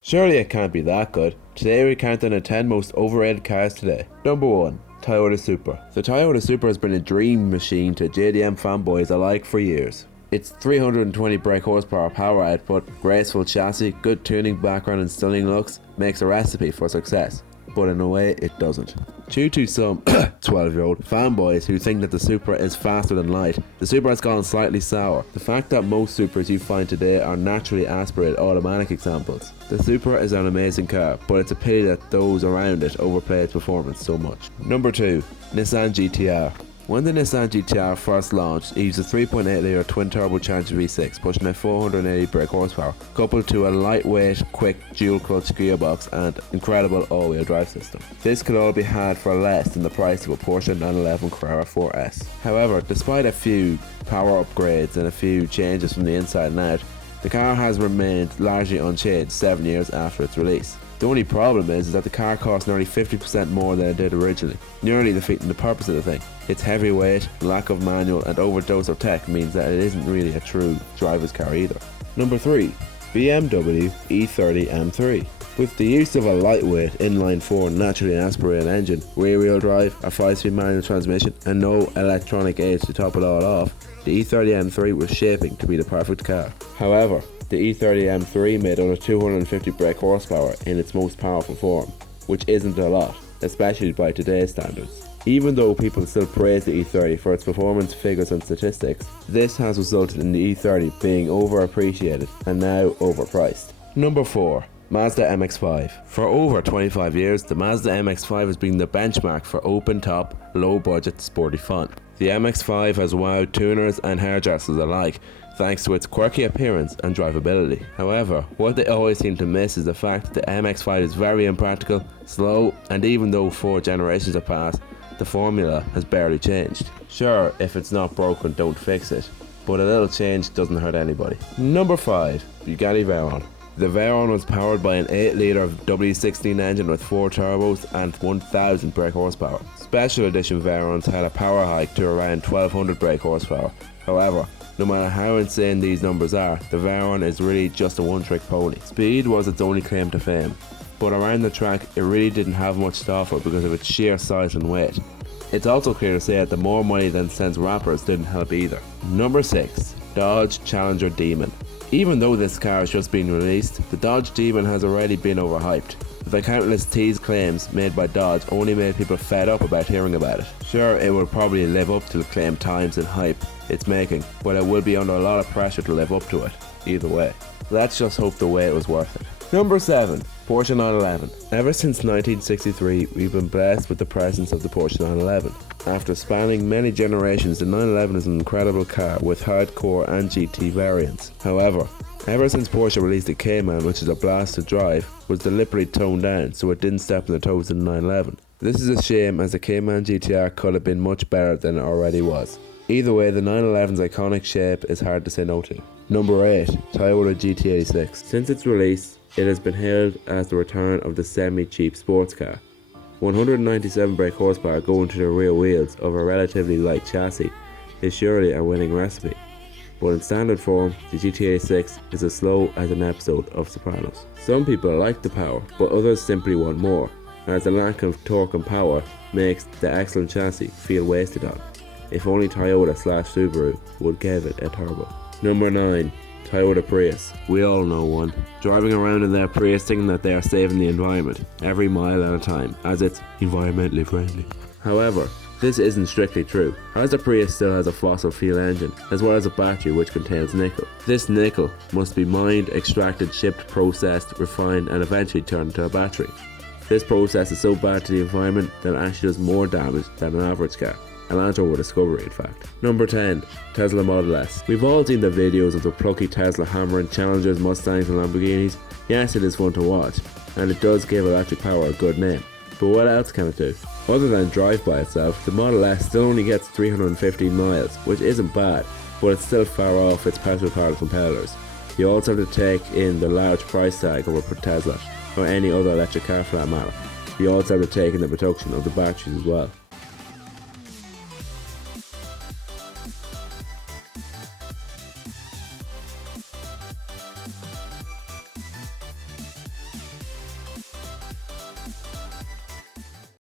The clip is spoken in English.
Surely it can't be that good. Today we count on the 10 most overrated cars today. Number 1. Toyota Supra. The Toyota Supra has been a dream machine to JDM fanboys alike for years. Its 320 brake horsepower power output, graceful chassis, good tuning background and stunning looks makes a recipe for success. But in a way it doesn't. Due to some 12-year-old fanboys who think that the Supra is faster than light, the Supra has gone slightly sour. The fact that most Supras you find today are naturally aspirated automatic examples. The Supra is an amazing car, but it's a pity that those around it overplay its performance so much. Number 2. Nissan GTR. When the Nissan GTR first launched, it used a 3.8 litre twin turbocharged V6 pushing a 480 brake horsepower, coupled to a lightweight, quick dual clutch gearbox and incredible all-wheel drive system. This could all be had for less than the price of a Porsche 911 Carrera 4S. However, despite a few power upgrades and a few changes from the inside and out, the car has remained largely unchanged 7 years after its release. The only problem is that the car costs nearly 50% more than it did originally, nearly defeating the purpose of the thing. Its heavy weight, lack of manual and overdose of tech means that it isn't really a true driver's car either. Number 3. BMW E30 M3. With the use of a lightweight inline-4 naturally aspirated engine, rear-wheel drive, a 5-speed manual transmission and no electronic aids to top it all off, the E30 M3 was shaping to be the perfect car. However, the E30 M3 made under 250 brake horsepower in its most powerful form, which isn't a lot, especially by today's standards. Even though people still praise the E30 for its performance figures and statistics, this has resulted in the E30 being overappreciated and now overpriced. Number 4. Mazda MX5. For over 25 years, the Mazda MX5 has been the benchmark for open-top, low-budget, sporty fun. The MX5 has wowed tuners and hairdressers alike, thanks to its quirky appearance and drivability. However, what they always seem to miss is the fact that the MX5 is very impractical, slow, and even though 4 generations have passed, the formula has barely changed. Sure, if it's not broken, don't fix it, but a little change doesn't hurt anybody. Number 5. Bugatti Veyron. The Veyron was powered by an 8-litre W16 engine with 4 turbos and 1000 brake horsepower. Special edition Veyrons had a power hike to around 1200 brake horsepower. However, no matter how insane these numbers are, the Veyron is really just a one-trick pony. Speed was its only claim to fame, but around the track it really didn't have much to offer because of its sheer size and weight. It's also clear to say that the more money than sends rappers didn't help either. Number 6. Dodge Challenger Demon. Even though this car has just been released, the Dodge Demon has already been overhyped. The countless teased claims made by Dodge only made people fed up about hearing about it. Sure, it will probably live up to the claimed times and hype it's making, but it will be under a lot of pressure to live up to it, either way. Let's just hope the wait was worth it. Number 7. Porsche 911. Ever since 1963, we've been blessed with the presence of the Porsche 911. After spanning many generations, the 911 is an incredible car with hardcore and GT variants. However, ever since Porsche released the Cayman, which is a blast to drive, was deliberately toned down so it didn't step on the toes of the 911. This is a shame as the Cayman GTR could have been much better than it already was. Either way, the 911's iconic shape is hard to say no to. Number 8. Toyota GT86. Since its release, it has been hailed as the return of the semi-cheap sports car. 197 brake horsepower going to the rear wheels of a relatively light chassis is surely a winning recipe. But in standard form, the GT86 is as slow as an episode of Sopranos. Some people like the power, but others simply want more, as the lack of torque and power makes the excellent chassis feel wasted on. If only Toyota/Subaru would give it a turbo. Number 9. Toyota Prius. We all know one. Driving around in their Prius thinking that they are saving the environment every mile at a time, as it's environmentally friendly. However, this isn't strictly true, as the Prius still has a fossil fuel engine, as well as a battery which contains nickel. This nickel must be mined, extracted, shipped, processed, refined and eventually turned into a battery. This process is so bad to the environment that it actually does more damage than an average car. A Land Rover discovery, in fact. Number 10. Tesla Model S. We've all seen the videos of the plucky Tesla hammering Challengers, Mustangs and Lamborghinis. Yes, it is fun to watch, and it does give electric power a good name. But what else can it do? Other than drive by itself, the Model S still only gets 315 miles, which isn't bad, but it's still far off its petrol-powered competitors. You also have to take in the large price tag of a Tesla, or any other electric car for that matter. You also have to take in the production of the batteries as well.